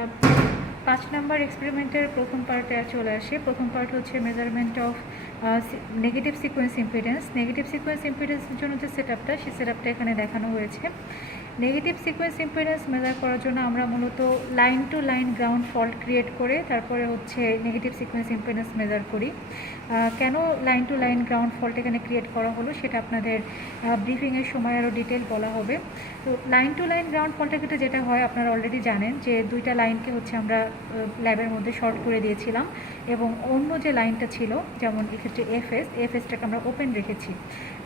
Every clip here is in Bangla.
5 নম্বর এক্সপেরিমেন্টের প্রথম পার্টে চলে আসে। প্রথম পার্ট হচ্ছে measurement of negative sequence impedance. Negative sequence ইম্পিডেন্সের জন্য যে সেটআপটা, সেই সেটআপটা এখানে দেখানো হয়েছে। নেগেটিভ সিকোয়েন্স ইম্পিডেন্স মেজার করার জন্য আমরা মূলত line to line ground fault create করে তারপরে হচ্ছে নেগেটিভ সিকোয়েন্স ইম্পিডেন্স মেজার করি। কেন line to line ground fault এখানে ক্রিয়েট করা হলো সেটা আপনাদের ব্রিফিংয়ের সময় আরও ডিটেল বলা হবে। তো লাইন টু লাইন গ্রাউন্ড ফল্টের ক্ষেত্রে যেটা হয় আপনারা অলরেডি জানেন যে দুইটা লাইনকে হচ্ছে আমরা ল্যাবের মধ্যে শর্ট করে দিয়েছিলাম এবং অন্য যে লাইনটা ছিল, যেমন এক্ষেত্রে এফএসটাকে আমরা ওপেন রেখেছি।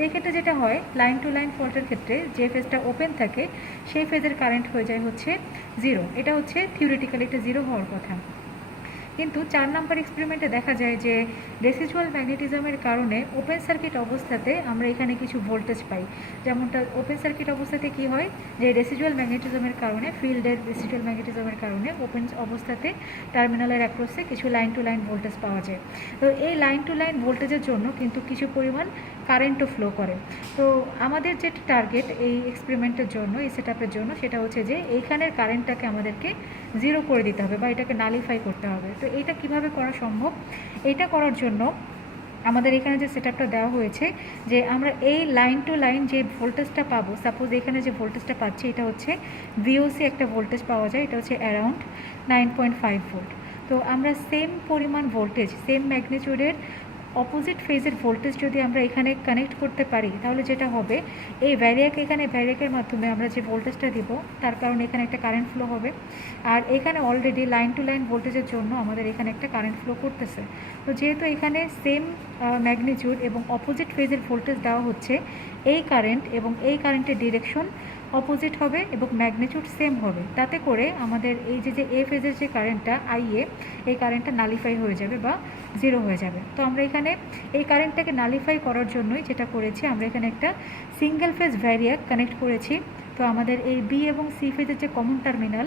এই ক্ষেত্রে যেটা হয় লাইন টু লাইন ফল্টের ক্ষেত্রে যে ফেজটা ওপেন থাকে সেই ফেজের কারেন্ট হয়ে যায় হচ্ছে 0। এটা হচ্ছে থিওরিটিক্যালি এটা 0 হওয়ার কথা। কিন্তু 4 নম্বর এক্সপেরিমেন্টে দেখা যায় যে রেসিজুয়াল ম্যাগনেটিজমের কারণে ওপেন সার্কিট অবস্থাতে আমরা এখানে কিছু ভোল্টেজ পাই। যেমনটা ওপেন সার্কিট অবস্থাতে কি হয় যে রেসিজুয়াল ম্যাগনেটিজমের কারণে, ফিল্ডের রেসিজুয়াল ম্যাগনেটিজমের কারণে ওপেন অবস্থাতে টার্মিনালের অ্যাক্রসে কিছু লাইন টু লাইন ভোল্টেজ পাওয়া যায়। তো এই লাইন টু লাইন ভোল্টেজের জন্য কিন্তু কিছু পরিমাণ কারেন্টও ফ্লো করে। তো আমাদের যে টার্গেট এই এক্সপেরিমেন্টের জন্য, এই সেটআপের জন্য, সেটা হচ্ছে যে এইখানের কারেন্টটাকে আমাদেরকে 0 করে দিতে হবে বা এটাকে নালিফাই করতে হবে। তো এইটা কিভাবে করা সম্ভব? এইটা করার জন্য আমাদের এখানে যে সেটআপটা দেওয়া হয়েছে যে আমরা এই লাইন টু লাইন যে ভোল্টেজটা পাবো, সাপোজ এখানে যে ভোল্টেজটা পাচ্ছি এটা হচ্ছে ভিওসি একটা ভোল্টেজ পাওয়া যায়, এটা হচ্ছে অ্যারাউন্ড 9.5 ভোল্ট। তো আমরা সেম পরিমাণ ভোল্টেজ, সেম ম্যাগনিটিউডের অপোজিট ফেজের ভোল্টেজ যদি আমরা এখানে কানেক্ট করতে পারি তাহলে যেটা হবে এই ভ্যারিয়াকের মাধ্যমে আমরা যে ভোল্টেজটা দিব তার কারণে এখানে একটা কারেন্ট ফ্লো হবে। আর এখানে অলরেডি লাইন টু লাইন ভোল্টেজের জন্য আমাদের এখানে একটা কারেন্ট ফ্লো করতেছে। তো যেহেতু এখানে সেম ম্যাগনিটিউড এবং অপোজিট ফেজের ভোল্টেজ দেওয়া হচ্ছে, এই কারেন্ট এবং এই কারেন্টের ডিরেকশন অপোজিট হবে এবং ম্যাগনিটিউড সেম হবে। তাতে করে আমাদের এই যে এ ফেজের যে কারেন্টটা আইএ, এই কারেন্টটা নালিফাই হয়ে যাবে বা 0 হয়ে যাবে। তো আমরা এখানে এই কারেন্টটাকে নালিফাই করার জন্যই যেটা করেছি, আমরা এখানে একটা সিঙ্গেল ফেজ ভ্যারিয়াক কানেক্ট করেছি। তো আমাদের এই বি এবং সি ফেজের যে কমন টার্মিনাল,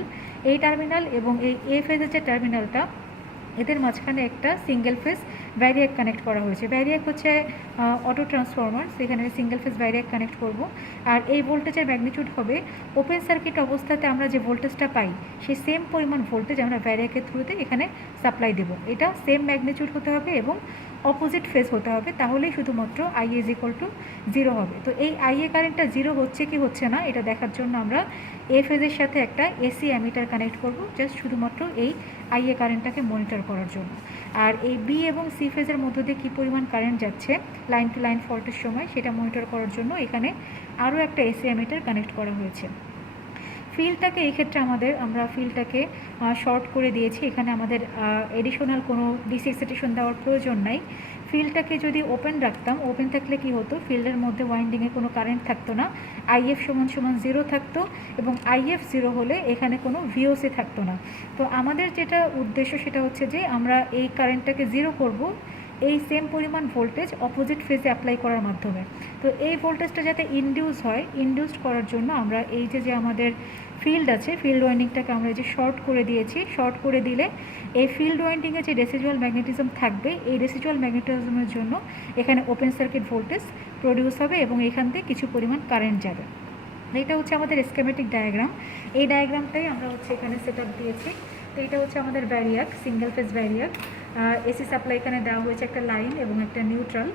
এই টার্মিনাল এবং এই এ ফেজের যে টার্মিনালটা, এদের মাঝখানে একটা সিঙ্গেল ফেজ ভ্যারিয়াক কানেক্ট করা হয়েছে। ভ্যারিয়াক হচ্ছে অটো ট্রান্সফরমার, সেখানে সিঙ্গেল ফেজ ভ্যারিয়াক কানেক্ট করব। আর এই ভোল্টেজের ম্যাগনিটিউড হবে ওপেন সার্কিট অবস্থাতে আমরা যে ভোল্টেজটা পাই সেই সেম পরিমাণ ভোল্টেজ আমরা ভ্যারিয়াকের থ্রুতে এখানে সাপ্লাই দেব। এটা সেম ম্যাগনিটিউড হতে হবে এবং অপোজিট ফেজ হতে হবে, তাহলেই শুধুমাত্র আই ইজ ইকুয়াল টু 0 হবে। তো এই আইএ কারেন্টটা 0 হচ্ছে কি হচ্ছে না এটা দেখার জন্য আমরা এ ফেজের সাথে একটা এসি অ্যামিটার কানেক্ট করব, জাস্ট শুধুমাত্র এই আইএ কারেন্টটাকে মনিটর করার জন্য। আর এই বি এবং সি ফেজের মধ্য দিয়ে কী পরিমাণ কারেন্ট যাচ্ছে লাইন টু লাইন ফল্টের সময় সেটা মনিটর করার জন্য এখানে আরও একটা এসি অ্যামিটার কানেক্ট করা হয়েছে। ফিল্ডটাকে এই ক্ষেত্রে আমরা ফিল্ডটাকে শর্ট করে দিয়েছি। এখানে আমাদের এডিশনাল কোনো ডিসি এক্সাইটেশন দেওয়ার প্রয়োজন নাই। ফিল্ডটাকে যদি ওপেন রাখতাম, ওপেন থাকলে কি হতো, ফিল্ডের মধ্যে ওয়াইন্ডিংয়ে কোনো কারেন্ট থাকতো না, আইএফ সমান 0 থাকতো এবং আইএফ 0 হলে এখানে কোনো ভিওসি থাকতো না। তো আমাদের যেটা উদ্দেশ্য সেটা হচ্ছে যে আমরা এই কারেন্টটাকে 0 করব এই সেম পরিমাণ ভোল্টেজ অপোজিট ফেজে অ্যাপ্লাই করার মাধ্যমে। তো এই ভোল্টেজটা যাতে ইনডিউস হয়, ইনডিউসড করার জন্য আমরা এই যে আমাদের ফিল্ড আছে, ফিল্ড ওয়াইন্ডিংটাকে আমরা যে শর্ট করে দিয়েছি। শর্ট করে দিলে এই ফিল্ড ওয়াইন্ডিংয়ে যে রেসিজুয়াল ম্যাগনেটিজম থাকবে, এই রেসিজুয়াল ম্যাগনেটিজমের জন্য এখানে ওপেন সার্কিট ভোল্টেজ প্রডিউস হবে এবং এখান থেকে কিছু পরিমাণ কারেন্ট যাবে। এটা হচ্ছে আমাদের স্কেমেটিক ডায়াগ্রাম। এই ডায়াগ্রামটাই আমরা হচ্ছে এখানে সেট আপ দিয়েছি। তো এটা হচ্ছে আমাদের ভ্যারিয়াক, সিঙ্গেল ফেজ ভ্যারিয়াক। এসি সাপ্লাই এখানে দেওয়া হয়েছে একটা লাইন এবং একটা নিউট্রাল,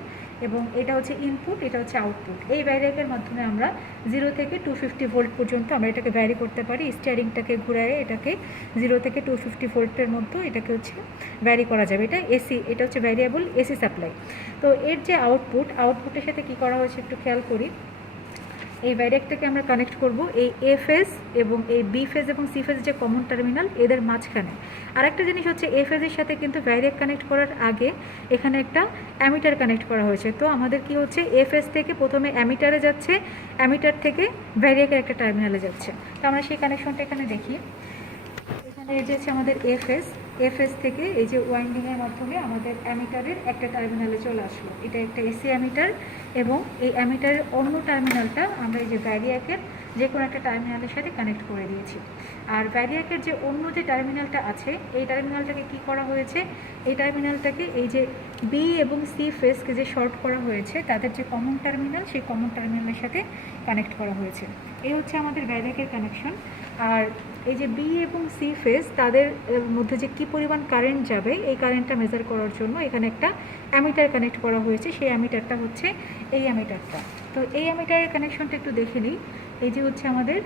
এবং এটা হচ্ছে ইনপুট, এটা হচ্ছে আউটপুট। এই ভ্যারিয়াকের মাধ্যমে আমরা 0 থেকে 250 ভোল্ট পর্যন্ত আমরা এটাকে ভ্যারি করতে পারি। স্টিয়ারিংটাকে ঘুরায় এটাকে 0 থেকে 250 ভোল্টের মধ্যে এটাকে হচ্ছে ভ্যারি করা যাবে। এটা এসি, এটা হচ্ছে ভ্যারিয়েবল এসি সাপ্লাই। তো এর যে আউটপুটের সাথে কি করা হয়েছে একটু খেয়াল করি। এই ভ্যারিয়াকটাকে আমরা কানেক্ট করব এই এ ফেজ এবং এই বি ফেজ এবং সি ফেজ যে কমন টার্মিনাল এদের মাঝখানে। আরেকটা জিনিস হচ্ছে এ ফেজের সাথে কিন্তু ভ্যারিয়াক কানেক্ট করার আগে এখানে একটা অ্যামিটার কানেক্ট করা হয়েছে। তো আমাদের কি হচ্ছে এ ফেজ থেকে প্রথমে অ্যামিটারে যাচ্ছে, অ্যামিটার থেকে ভ্যারিয়াকের একটা টার্মিনালে যাচ্ছে। তো আমরা সেই কানেকশনটা এখানে দেখি। এখানে এই যে হচ্ছে আমাদের এফএস থেকে এই যে ওয়াইন্ডিংয়ের মাধ্যমে আমাদের অ্যামিটারের একটা টার্মিনালে চলে আসলো। এটা একটা এসি অ্যামিটার এবং এই অ্যামিটারের অন্য টার্মিনালটা আমরা এই যে ভ্যারিয়াকের যে কোনো একটা টার্মিনালের সাথে কানেক্ট করে দিয়েছি। আর ভ্যারিয়াকের যে অন্য যে টার্মিনালটা আছে এই টার্মিনালটাকে কি করা হয়েছে, এই টার্মিনালটাকে এই যে বি এবং সি ফেজকে যে শর্ট করা হয়েছে তাদের যে কমন টার্মিনাল, সেই কমন টার্মিনালের সাথে কানেক্ট করা হয়েছে। এই হচ্ছে আমাদের ভ্যারিয়াকের কানেকশন। আর এই যে বি এবং সি ফেজ তাদের মধ্যে যে কী পরিমাণ কারেন্ট যাবে এই কারেন্টটা মেজার করার জন্য এখানে একটা অ্যামিটার কানেক্ট করা হয়েছে। সেই অ্যামিটারটা হচ্ছে এই অ্যামিটারটা। তো এই অ্যামিটারের কানেকশনটা একটু দেখে নিই। এই যে হচ্ছে আমাদের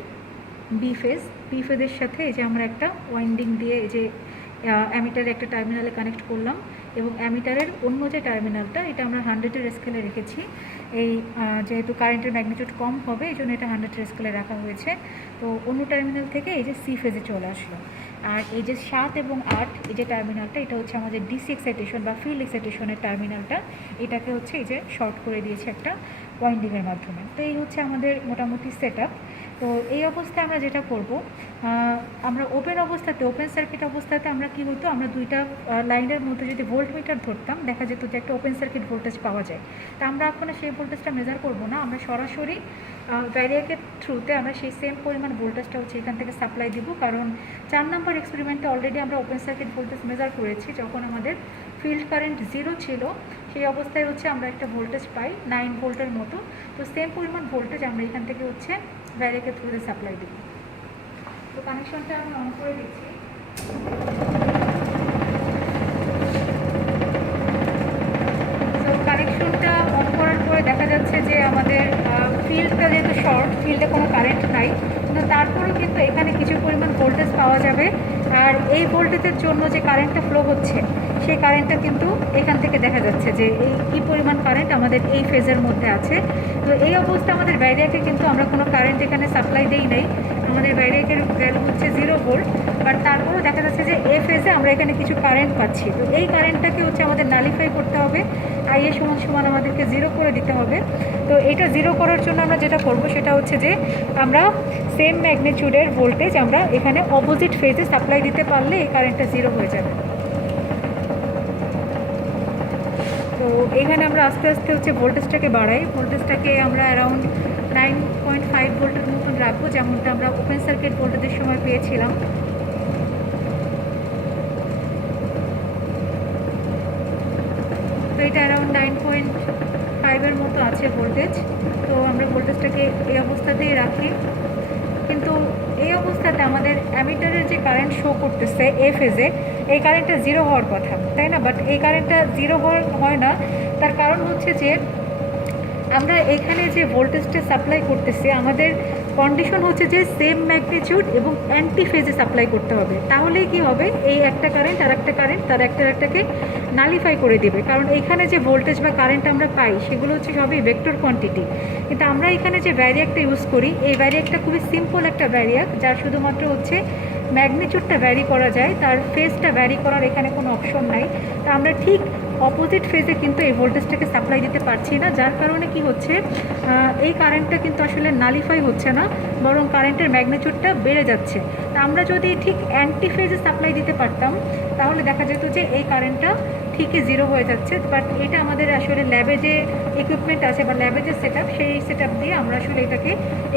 বি ফেজের সাথে এই যে আমরা একটা ওয়াইন্ডিং দিয়ে এই যে অ্যামিটারের একটা টার্মিনালে কানেক্ট করলাম এবং অ্যামিটারের অন্য যে টার্মিনালটা এটা আমরা 100-এর স্কেলে রেখেছি। এই যেহেতু কারেন্টের ম্যাগনিটিউড কম হবে এই জন্য এটা 100-এর স্কেলে রাখা হয়েছে। তো অন্য টার্মিনাল থেকে এই যে সি ফেজে চলে আসলো। আর এই যে 7 এবং 8 এই যে টার্মিনালটা এটা হচ্ছে আমাদের ডিসি এক্সাইটেশন বা ফিল্ড এক্সাইটেশনের টার্মিনালটা, এটাকে হচ্ছে এই যে শর্ট করে দিয়েছে একটা ওয়াইন্ডিংয়ের মাধ্যমে। তো এই হচ্ছে আমাদের মোটামুটি সেট আপ। তো এই অবস্থায় আমরা যেটা করব, আমরা ওপেন সার্কিট অবস্থাতে আমরা কি হতো, আমরা দুইটা লাইনের মধ্যে যদি ভোল্ট মিটার ধরতাম দেখা যেত যে একটা ওপেন সার্কিট ভোল্টেজ পাওয়া যায়। তা আমরা এখন সেই ভোল্টেজটা মেজার করব না, আমরা সরাসরি ভ্যারিয়াকের থ্রুতে আমরা সেই সেম পরিমাণ ভোল্টেজটা হচ্ছে এখান থেকে সাপ্লাই দিব। কারণ 4 নম্বর এক্সপেরিমেন্টে অলরেডি আমরা ওপেন সার্কিট ভোল্টেজ মেজার করেছি যখন আমাদের ফিল্ড কারেন্ট 0 ছিল। সেই অবস্থায় হচ্ছে আমরা একটা ভোল্টেজ পাই 9 ভোল্টের মতো। তো সেম পরিমাণ ভোল্টেজ আমরা এখান থেকে হচ্ছে ভ্যারিয়াকের থ্রুতে সাপ্লাই দিব। তো কানেকশনটা আমি অন করে দিচ্ছি। তো কানেকশনটা অন করার পরে দেখা যাচ্ছে যে আমাদের ফিল্ডটা যেহেতু শর্ট, ফিল্ডে কোনো কারেন্ট নাই, কিন্তু তারপরেও কিন্তু এখানে কিছু পরিমাণ ভোল্টেজ পাওয়া যাবে। আর এই ভোল্টেজের জন্য যে কারেন্টটা ফ্লো হচ্ছে সেই কারেন্টটা কিন্তু এখান থেকে দেখা যাচ্ছে যে এই কী পরিমাণ কারেন্ট আমাদের এই ফেজের মধ্যে আছে। তো এই অবস্থা আমাদের ভ্যারিয়াকে কিন্তু আমরা কোনো কারেন্ট এখানে সাপ্লাই দেই নাই, আমাদের ভ্যারিয়াকের ভ্যালু হচ্ছে 0 ভোল্ট। বাট তারপরেও দেখা যাচ্ছে যে এ ফেজে আমরা এখানে কিছু কারেন্ট পাচ্ছি। তো এই কারেন্টটাকে হচ্ছে আমাদের নালিফাই করতে হবে, আইএ সমান আমাদেরকে 0 করে দিতে হবে। তো এটা 0 করার জন্য আমরা যেটা করব সেটা হচ্ছে যে আমরা সেম ম্যাগনিটিউডের ভোল্টেজ আমরা এখানে অপোজিট ফেজে সাপ্লাই দিতে পারলে এই কারেন্টটা 0 হয়ে যাবে। তো এখানে আমরা আস্তে আস্তে হচ্ছে ভোল্টেজটাকে বাড়াই, ভোল্টেজটাকে আমরা অ্যারাউন্ড 9.5 ভোল্টের মতন রাখবো, যেমনটা আমরা ওপেন সার্কিট ভোল্টেজের সময় পেয়েছিলাম। তো এটা অ্যারাউন্ড 9.5-এর মতো আছে ভোল্টেজ। তো আমরা ভোল্টেজটাকে এই অবস্থাতেই রাখি। কিন্তু এই অবস্থাতে আমাদের অ্যামিটারের যে কারেন্ট শো করতেছে এ ফেজে, এই কারেন্টটা 0 হওয়ার কথা, তাই না? বাট এই কারেন্টটা 0 হয় না। তার কারণ হচ্ছে যে আমরা এখানে যে ভোল্টেজটা সাপ্লাই করতেছি আমাদের কন্ডিশন হচ্ছে যে সেম ম্যাগনিটিউড এবং অ্যান্টি ফেজে সাপ্লাই করতে হবে। তাহলেই কি হবে, এই একটা কারেন্ট আর একটা কারেন্ট তার একটাকে নালিফাই করে দিবে। কারণ এখানে যে ভোল্টেজ বা কারেন্ট আমরা পাই সেগুলো হচ্ছে সবই ভেক্টর কোয়ান্টিটি। কিন্তু আমরা এখানে যে ভ্যারিয়াকটা ইউজ করি এই ভ্যারিয়াকটা খুবই সিম্পল একটা ভ্যারিয়াক, যার শুধুমাত্র হচ্ছে ম্যাগনিটিউডটা ভ্যারি করা যায়, তার ফেজটা ভ্যারি করার এখানে কোনো অপশন নাই। তা আমরা ঠিক অপোজিট ফেজে কিন্তু এই ভোল্টেজটাকে সাপ্লাই দিতে পারছি না, যার কারণে কি হচ্ছে এই কারেন্টটা কিন্তু আসলে নালিফাই হচ্ছে না, বরং কারেন্টের ম্যাগনিটিউডটা বেড়ে যাচ্ছে। তা আমরা যদি ঠিক অ্যান্টি ফেজে সাপ্লাই দিতে পারতাম তাহলে দেখা যেত যে এই কারেন্টটা ঠিকই 0 হয়ে যাচ্ছে। বাট এটা আমাদের আসলে ল্যাবে যে ইকুইপমেন্ট আছে বা ল্যাবে যে সেট আপ, সেই সেট আপ দিয়ে আমরা আসলে এটাকে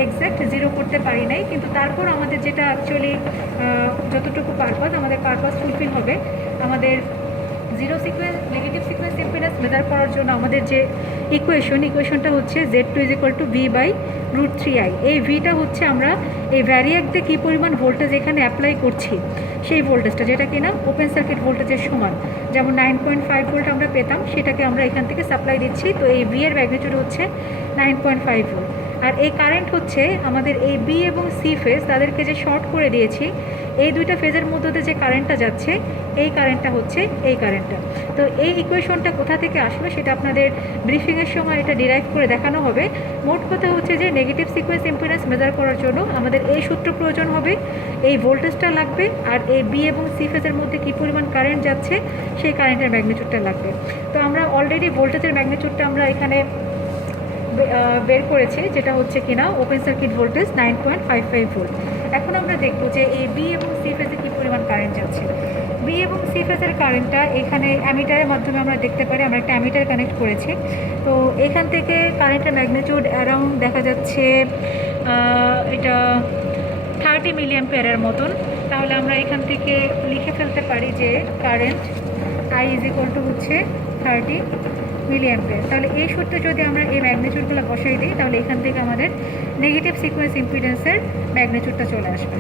এক্স্যাক্ট 0 করতে পারি নাই। কিন্তু তারপর আমাদের যেটা অ্যাকচুয়ালি যতটুকু আমাদের পারপাস ফুলফিল হবে, আমাদের নেগেটিভ সিকোয়েন্স ইম্পিডেন্স মেজার করার জন্য আমাদের যে ইকুয়েশনটা হচ্ছে Z2 = V/√3i। এই ভিটা হচ্ছে আমরা এই ভ্যারিয়াকতে কী পরিমাণ ভোল্টেজ এখানে অ্যাপ্লাই করছি সেই ভোল্টেজটা, যেটা কিনা ওপেন সার্কিট ভোল্টেজের সমান। যেমন 9.5 ভোল্ট আমরা পেতাম, সেটাকে আমরা এখান থেকে সাপ্লাই দিচ্ছি। তো এই ভি এর ম্যাগনিটিউড হচ্ছে 9.5 ভোল্ট। আর এই কারেন্ট হচ্ছে আমাদের এই বি এবং সি ফেজ, তাদেরকে যে শর্ট করে দিয়েছি, এই দুইটা ফেজের মধ্যে যে কারেন্টটা যাচ্ছে এই কারেন্টটা হচ্ছে এই কারেন্টটা। তো এই ইকুয়েশনটা কোথা থেকে আসবে সেটা আপনাদের ব্রিফিংয়ের সময় এটা ডিরাইভ করে দেখানো হবে। মোট কথা হচ্ছে যে নেগেটিভ সিকোয়েন্স ইম্পিডেন্স মেজার করার জন্য আমাদের এই সূত্র প্রয়োজন হবে, এই ভোল্টেজটা লাগবে, আর এই বি এবং সি ফেজের মধ্যে কী পরিমাণ কারেন্ট যাচ্ছে সেই কারেন্টের ম্যাগনিটিউডটা লাগবে। তো আমরা অলরেডি ভোল্টেজের ম্যাগনিটিউডটা আমরা এখানে বের করেছি, যেটা হচ্ছে কিনা ওপেন সার্কিট ভোল্টেজ 9.55 ভোল্ট। এখন আমরা দেখব যে এই বি এবং সি ফেজে কী পরিমাণ কারেন্ট যাচ্ছে। বি এবং সি ফেজের কারেন্টটা এখানে অ্যামিটারের মাধ্যমে আমরা দেখতে পারি, আমরা একটা অ্যামিটার কানেক্ট করেছি। তো এখান থেকে কারেন্টের ম্যাগনিটিউড অ্যারাউন্ড দেখা যাচ্ছে এটা 30 মিলিঅ্যাম্পিয়ারের মতন। তাহলে আমরা এখান থেকে লিখে ফেলতে পারি যে কারেন্ট I হচ্ছে 30 মিলিঅ্যাম্পিয়ার। তাহলে এই সূত্রে যদি আমরা এই ম্যাগনিটিউডগুলো বসাই দিই তাহলে এখান থেকে আমাদের নেগেটিভ সিকোয়েন্স ইম্পিডেন্সের ম্যাগনিটিউডটা চলে আসবে।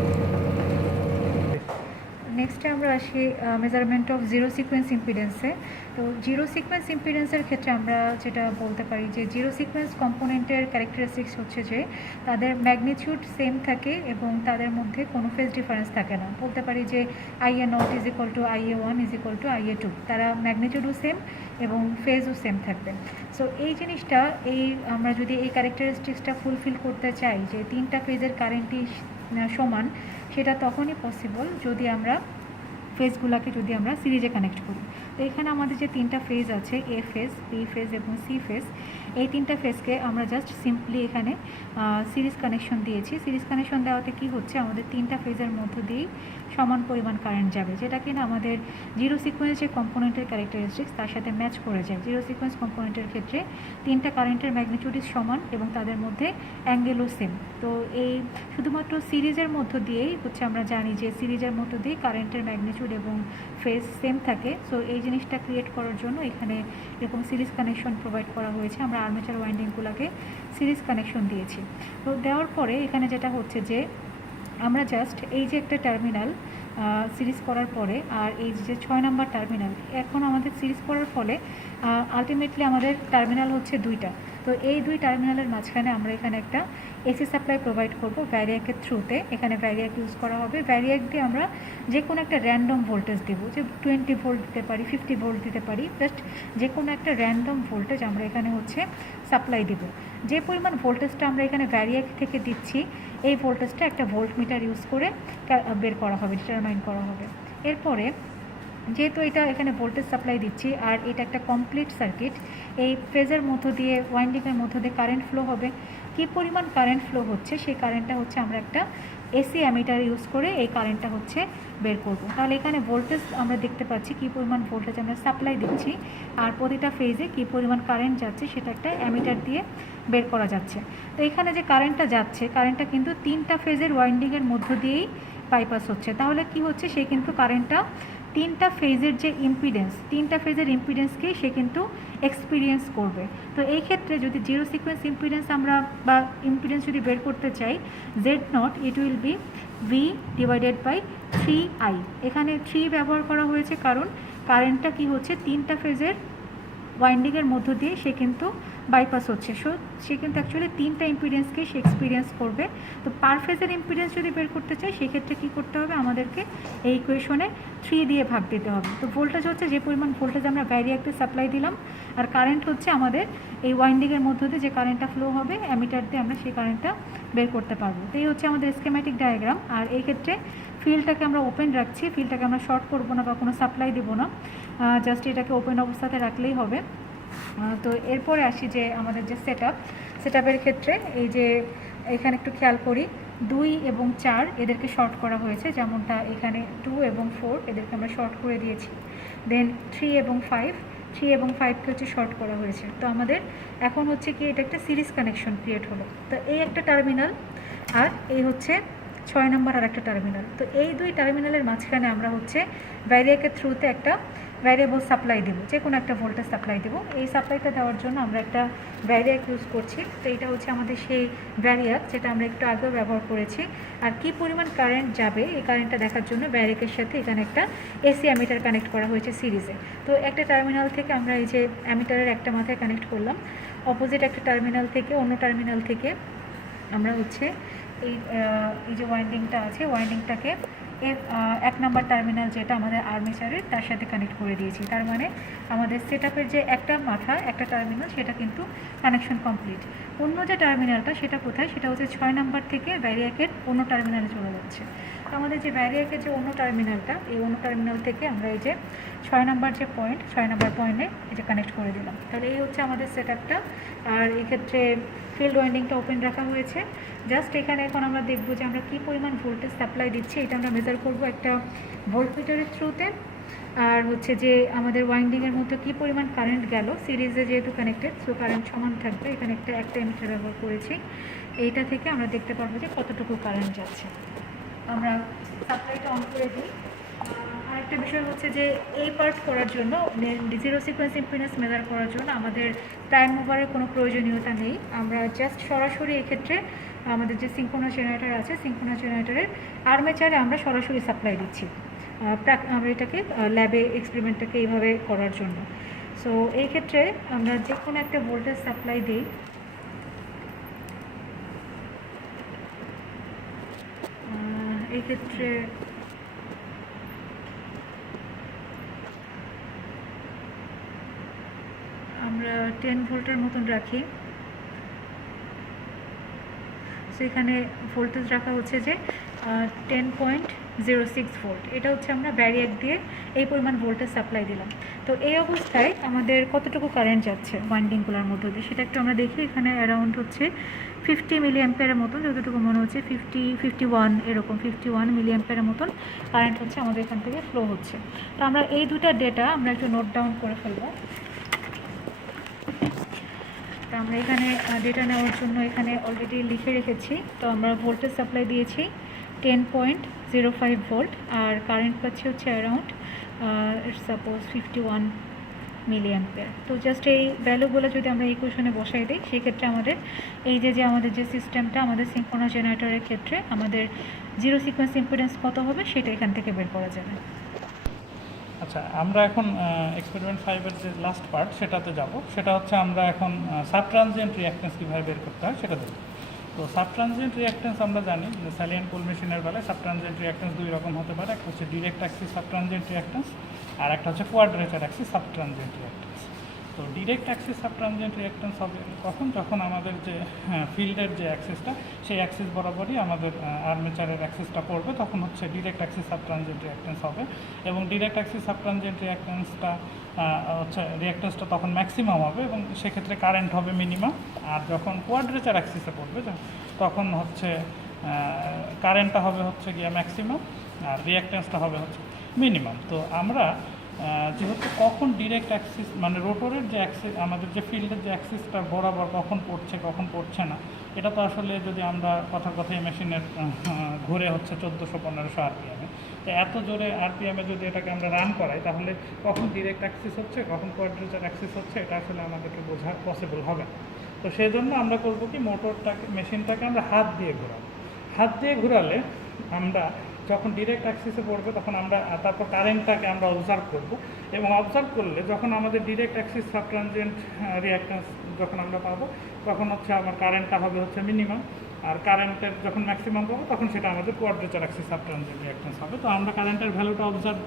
নেক্সটে আমরা আসি মেজারমেন্ট অফ জিরো সিকোয়েন্স ইম্পিডেন্সে। তো জিরো সিকোয়েন্স ইম্পিডেন্সের ক্ষেত্রে আমরা যেটা বলতে পারি যে জিরো সিকোয়েন্স কম্পোনেন্টের ক্যারেক্টারিস্টিক্স হচ্ছে যে তাদের ম্যাগনিটিউড সেম থাকে এবং তাদের মধ্যে কোনো ফেজ ডিফারেন্স থাকে না। বলতে পারি যে IA0 is equal to IA1 is equal to IA2, তারা ম্যাগনিটিউডও সেম এবং ফেজও সেম থাকবে। সো এই জিনিসটা আমরা যদি এই ক্যারেক্টারিস্টিক্সটা ফুলফিল করতে চাই যে তিনটা ফেজের কারেন্টই সমান, সেটা তখনই পসিবল যদি আমরা ফেজগুলোকে যদি আমরা সিরিজে কানেক্ট করি। তো এখানে আমাদের যে তিনটা ফেজ আছে, এ ফেজ, বি ফেজ এবং সি ফেজ, এই তিনটা ফেজকে আমরা জাস্ট সিম্পলি এখানে সিরিজ কানেকশন দিয়েছি। সিরিজ কানেকশন দেওয়াতে কি হচ্ছে, আমাদের তিনটা ফেজের মধ্য দিয়েই সমান পরিমাণ কারেন্ট যাবে, যেটা কিনা আমাদের জিরো সিকোয়েন্স যে কম্পোনেন্টের ক্যারেক্টারিস্টিক্স তার সাথে ম্যাচ করে যায়। জিরো সিকোয়েন্স কম্পোনেন্টের ক্ষেত্রে তিনটা কারেন্টের ম্যাগনিটিউড সমান এবং তাদের মধ্যে অ্যাঙ্গেলও সেম। তো এই শুধুমাত্র সিরিজের মধ্য দিয়েই হচ্ছে আমরা জানি যে সিরিজের মধ্য দিয়েই কারেন্টের ম্যাগনিটিউড এবং ফেজ সেম থাকে। সো এই জিনিসটা ক্রিয়েট করার জন্য এখানে এরকম সিরিজ কানেকশন প্রোভাইড করা হয়েছে। আমরা আর্মেচার ওয়াইন্ডিংগুলোকে সিরিজ কানেকশন দিয়েছি। তো দেওয়ার পরে এখানে যেটা হচ্ছে যে আমরা জাস্ট এই যে একটা টার্মিনাল সিরিজ করার পরে আর এই যে 6 নাম্বার টার্মিনাল, এখন আমাদের সিরিজ করার ফলে আলটিমেটলি আমাদের টার্মিনাল হচ্ছে দুইটা। তো এই দুই টার্মিনালের মাঝখানে আমরা এখানে একটা এসি সাপ্লাই প্রোভাইড করব ভ্যারিয়াকের থ্রুতে। এখানে ভ্যারিয়াক ইউজ করা হবে। ভ্যারিয়াক দিয়ে আমরা যে কোনো একটা র্যান্ডম ভোল্টেজ দেবো, যে 20 ভোল্ট দিতে পারি, 50 ভোল্ট দিতে পারি, জাস্ট যে কোনো একটা র্যান্ডম ভোল্টেজ আমরা এখানে হচ্ছে সাপ্লাই দেবো। যে পরিমাণ ভোল্টেজটা আমরা এখানে ভ্যারিয়াক থেকে দিচ্ছি, এই ভোল্টেজটা একটা ভোল্ট মিটার ইউজ করে বের করা হবে, ডিটারমাইন করা হবে। এরপরে যেহেতু এটা এখানে ভোল্টেজ সাপ্লাই দিচ্ছি আর এটা একটা কমপ্লিট সার্কিট, এই ফেজের মধ্য দিয়ে ওয়াইন্ডিংয়ের মধ্য দিয়ে কারেন্ট ফ্লো হবে। কী পরিমাণ কারেন্ট ফ্লো হচ্ছে সেই কারেন্টটা হচ্ছে আমরা একটা এসি অ্যামিটার ইউজ করে এই কারেন্টটা হচ্ছে বের করব। তাহলে এখানে ভোল্টেজ আমরা দেখতে পাচ্ছি কী পরিমাণ ভোল্টেজ আমরা সাপ্লাই দিচ্ছি আর প্রতিটা ফেজে কী পরিমাণ কারেন্ট যাচ্ছে সেটা একটা অ্যামিটার দিয়ে বের করা যাচ্ছে। তো এখানে যে কারেন্টটা যাচ্ছে, কারেন্টটা কিন্তু তিনটা ফেজের ওয়াইন্ডিংয়ের মধ্য দিয়েই বাইপাস হচ্ছে। তাহলে কি হচ্ছে, সে কিন্তু কারেন্টটা তিনটা ফেজের যে ইম্পিডেন্স, তিনটা ফেজের ইম্পিডেন্সকেই সে কিন্তু এক্সপিরিয়েন্স করবে। তো এই ক্ষেত্রে যদি জিরো সিকোয়েন্স ইম্পিডেন্স আমরা বা ইম্পিডেন্স যদি বের করতে চাই, Z0 it will be V divided by 3I। এখানে 3 ব্যবহার করা হয়েছে কারণ কারেন্টটা কি হচ্ছে তিনটা ফেজের ওয়াইন্ডিংয়ের মধ্য দিয়ে সে কিন্তু বাইপাস হচ্ছে। সে কিন্তু অ্যাকচুয়ালি তিনটা ইম্পিডেন্সকেই সে এক্সপিরিয়েন্স করবে। তো পার ফেজের ইম্পিডেন্স যদি বের করতে চাই সেক্ষেত্রে কী করতে হবে, আমাদেরকে এই ইকুয়েশনে 3 দিয়ে ভাগ দিতে হবে। তো ভোল্টেজ হচ্ছে যে পরিমাণ ভোল্টেজ আমরা ভ্যারিয়াকতে সাপ্লাই দিলাম, আর কারেন্ট হচ্ছে আমাদের এই ওয়াইন্ডিংয়ের মধ্য দিয়ে যে কারেন্টটা ফ্লো হবে অ্যামিটার দিয়ে আমরা সেই কারেন্টটা বের করতে পারবো। তো এই হচ্ছে আমাদের স্কেম্যাটিক ডায়াগ্রাম। আর এই ক্ষেত্রে ফিল্ডটাকে আমরা ওপেন রাখছি, ফিল্ডটাকে আমরা শর্ট করবো না বা কোনো সাপ্লাই দেবো না, জাস্ট এটাকে ওপেন অবস্থাতে রাখলেই হবে। তো এরপরে আসি যে আমাদের যে সেটআপের ক্ষেত্রে এই যে এখানে একটু খেয়াল করি 2 এবং 4 এদেরকে শর্ট করা হয়েছে, যেমনটা এখানে 2 এবং 4 এদেরকে আমরা শর্ট করে দিয়েছি। দেন 3 এবং 5কে হচ্ছে শর্ট করা হয়েছে। তো আমাদের এখন হচ্ছে কি এটা একটা সিরিজ কানেকশন ক্রিয়েট হলো। তো এই একটা টার্মিনাল আর এই হচ্ছে 6 নম্বর আর একটা টার্মিনাল। তো এই দুই টার্মিনালের মাঝখানে আমরা হচ্ছে ভ্যারিয়াকের থ্রুতে একটা ভ্যারিয়েবল সাপ্লাই দেবো, যে কোনো একটা ভোল্টেজ সাপ্লাই দেবো। এই সাপ্লাইটা দেওয়ার জন্য আমরা একটা ভ্যারিয়াক ইউজ করছি। তো এটা হচ্ছে আমাদের সেই ভ্যারিয়াক যেটা আমরা একটু আগেও ব্যবহার করেছি। আর কি পরিমাণ কারেন্ট যাবে এই কারেন্টটা দেখার জন্য ভ্যারিয়াকের সাথে এখানে একটা এসি অ্যামিটার কানেক্ট করা হয়েছে সিরিজে। তো একটা টার্মিনাল থেকে আমরা এই যে অ্যামিটারের একটা মাথায় কানেক্ট করলাম, অপোজিট একটা টার্মিনাল থেকে অন্য টার্মিনাল থেকে আমরা হচ্ছে এই যে ওয়াইন্ডিংটা আছে ওয়াইন্ডিংটাকে 1 নাম্বার টার্মিনাল যেটা আমাদের আর্মেচারের তার সাথে কানেক্ট করে দিয়েছি। তার মানে আমাদের সেটআপের যে একটা মাথা একটা টার্মিনাল সেটা কিন্তু কানেকশন কমপ্লিট। অন্য যে টার্মিনালটা সেটা কোথায়, সেটা হচ্ছে 6 নাম্বার থেকে ভ্যারিয়াকের অন্য টার্মিনালে চলে যাচ্ছে। তো আমাদের যে ভ্যারিয়াকের যে অন্য টার্মিনালটা, এই অন্য টার্মিনাল থেকে আমরা এই যে 6 নাম্বার যে পয়েন্ট, 6 নাম্বার পয়েন্টে এটা কানেক্ট করে দিলাম। তাহলে এই হচ্ছে আমাদের সেটআপটা। আর এই ক্ষেত্রে ফিল্ড ওয়াইন্ডিংটা ওপেন রাখা হয়েছে। জাস্ট এখানে এখন আমরা দেখবো যে আমরা কী পরিমাণ ভোল্টেজ সাপ্লাই দিচ্ছি, এটা আমরা মেজার করবো একটা ভোল্টমিটারের থ্রুতে। আর হচ্ছে যে আমাদের ওয়াইন্ডিংয়ের মধ্যে কী পরিমাণ কারেন্ট গেল, সিরিজে যেহেতু কানেক্টেড সো কারেন্ট সমান থাকবে। এখানে একটা এমিটার ব্যবহার করেছি, এইটা থেকে আমরা দেখতে পারবো যে কতটুকু কারেন্ট যাচ্ছে। আমরা সাপ্লাইটা অন করে দিই। আরেকটা বিষয় হচ্ছে যে এই পার্ট করার জন্য জিরো সিকোয়েন্স ইম্পিডেন্স মেজার করার জন্য আমাদের প্রাইম মুভারের কোনো প্রয়োজনীয়তা নেই। আমরা জাস্ট সরাসরি এক্ষেত্রে আমাদের যে সিঙ্ক্রোনাস জেনারেটর আছে, সিঙ্ক্রোনাস জেনারেটরের আর্মেচারে আমরা সরাসরি সাপ্লাই দিচ্ছি। আমরা এটাকে ল্যাবে এক্সপেরিমেন্টটাকে এইভাবে করার জন্য। সো এই ক্ষেত্রে আমরা যে কোনো একটা ভোল্টেজ সাপ্লাই দিই, এই ক্ষেত্রে আমরা 10 ভোল্টের মতন রাখি। সো এখানে ভোল্টেজ রাখা হচ্ছে যে 10.06 ভোল্ট। এটা হচ্ছে আমরা ব্যারিয়ার দিয়ে এই পরিমাণ ভোল্টেজ সাপ্লাই দিলাম। তো এই অবস্থায় আমাদের কতটুকু কারেন্ট যাচ্ছে ওয়াইন্ডিংগুলোর মধ্য দিয়ে সেটা একটু আমরা দেখি। এখানে অ্যারাউন্ড হচ্ছে 50 মিলি অ্যাম্পিয়ারের মতন, যতটুকু মনে হচ্ছে 51 এরকম 51 মিলি অ্যাম্পিয়ারের মতন কারেন্ট হচ্ছে আমাদের এখান থেকে ফ্লো হচ্ছে। তো আমরা এই দুটা ডেটা আমরা একটু নোট ডাউন করে ফেলবো। তো আমরা এখানে ডেটা নেওয়ার জন্য এখানে অলরেডি লিখে রেখেছি। তো আমরা ভোল্টেজ সাপ্লাই দিয়েছি 10.05 ভোল্ট, আর কারেন্ট পাচ্ছি হচ্ছে অ্যারাউন্ড সাপোজ 51 মিলি অ্যাম্পিয়ার। তো জাস্ট এই ভ্যালুগুলো যদি আমরা ইকুয়েশনে বসাই দিই, সেক্ষেত্রে আমাদের এই যে আমাদের যে সিস্টেমটা, আমাদের সিনক্রোনাস জেনারেটরের ক্ষেত্রে আমাদের জিরো সিকোয়েন্স ইম্পিডেন্স কত হবে সেটা এখান থেকে বের করা যাবে। আচ্ছা, আমরা এখন এক্সপেরিমেন্ট 5-এর যে লাস্ট পার্ট সেটাতে যাব। সেটা হচ্ছে আমরা এখন সাবট্রানজিয়েন্ট রিঅ্যাকট্যান্স কীভাবে বের করতে হয় সেটা দেখব। তো সাবট্রানজিয়েন্ট রিঅ্যাকট্যান্স আমরা জানি যে স্যালিয়েন্ট কোল মেশিনের বেলায় সাবট্রানজিয়েন্ট রিঅ্যাকট্যান্স দুই রকম হতে পারে। একটা হচ্ছে ডিরেক্ট অ্যাক্সিস সাবট্রানজিয়েন্ট রিঅ্যাকট্যান্স, আর একটা হচ্ছে কোয়াড্রেচার অ্যাক্সিস সাবট্রানজিয়েন্ট রিঅ্যাকট্যান্স। তো ডিরেক্ট অ্যাক্সিস সাবট্রানজিয়েন্ট রিঅ্যাকট্যান্স হবে কখন, যখন আমাদের যে ফিল্ডের যে অ্যাক্সিসটা সেই অ্যাক্সিস বরাবরই আমাদের আর্মেচারের অ্যাক্সিসটা পড়বে, তখন হচ্ছে ডিরেক্ট অ্যাক্সিস সাবট্রানজিয়েন্ট রিঅ্যাকট্যান্স হবে। এবং ডিরেক্ট অ্যাক্সিস সাবট্রানজিয়েন্ট রিঅ্যাকট্যান্সটা তখন ম্যাক্সিমাম হবে এবং সেক্ষেত্রে কারেন্ট হবে মিনিমাম। আর যখন কোয়াড্রেচার অ্যাক্সিসে পড়বে তখন হচ্ছে কারেন্টটা হবে হচ্ছে গিয়ে ম্যাক্সিমাম আর রিঅ্যাকট্যান্সটা হবে হচ্ছে মিনিমাম। তো আমরা যেহেতু কখন ডিরেক্ট অ্যাক্সিস মানে রোটরের যে অ্যাক্সিস, আমাদের যে ফিল্ডের যে অ্যাক্সিসটা বরাবর কখন পড়ছে কখন পড়ছে না, এটা তো আসলে যদি আমরা কথার কথাই মেশিনের ঘুরে হচ্ছে 1400-1500 আরপিএমে, তো এত জোরে আরপিএমে যদি এটাকে আমরা রান করাই, তাহলে কখন ডিরেক্ট অ্যাক্সিস হচ্ছে কখন কোয়াড্রেচার অ্যাক্সিস হচ্ছে এটা আসলে আমাদেরকে বোঝা পসিবল হবে না। তো সেই জন্য আমরা করবো কি, মেশিনটাকে আমরা হাত দিয়ে ঘোরাবো। হাত দিয়ে ঘোরালে আমরা যখন ডিরেক্ট অ্যাক্সিসে পড়বে তখন আমরা তারপর কারেন্টটাকে আমরা অবজার্ভ করব, এবং অবজার্ভ করলে যখন আমাদের ডিরেক্ট অ্যাক্সিস সাবট্রানজিয়েন্ট রিঅ্যাকট্যান্স যখন আমরা পাবো, তখন হচ্ছে আমার কারেন্টটা হবে হচ্ছে মিনিমাম, আর কারেন্টের যখন ম্যাক্সিমাম পাবো তখন সেটা আমাদের কোয়াড্রেচার অ্যাক্সিস সাবট্রানজিয়েন্ট রিঅ্যাকট্যান্স হবে। তো আমরা কারেন্টের ভ্যালুটা অবজার্ভ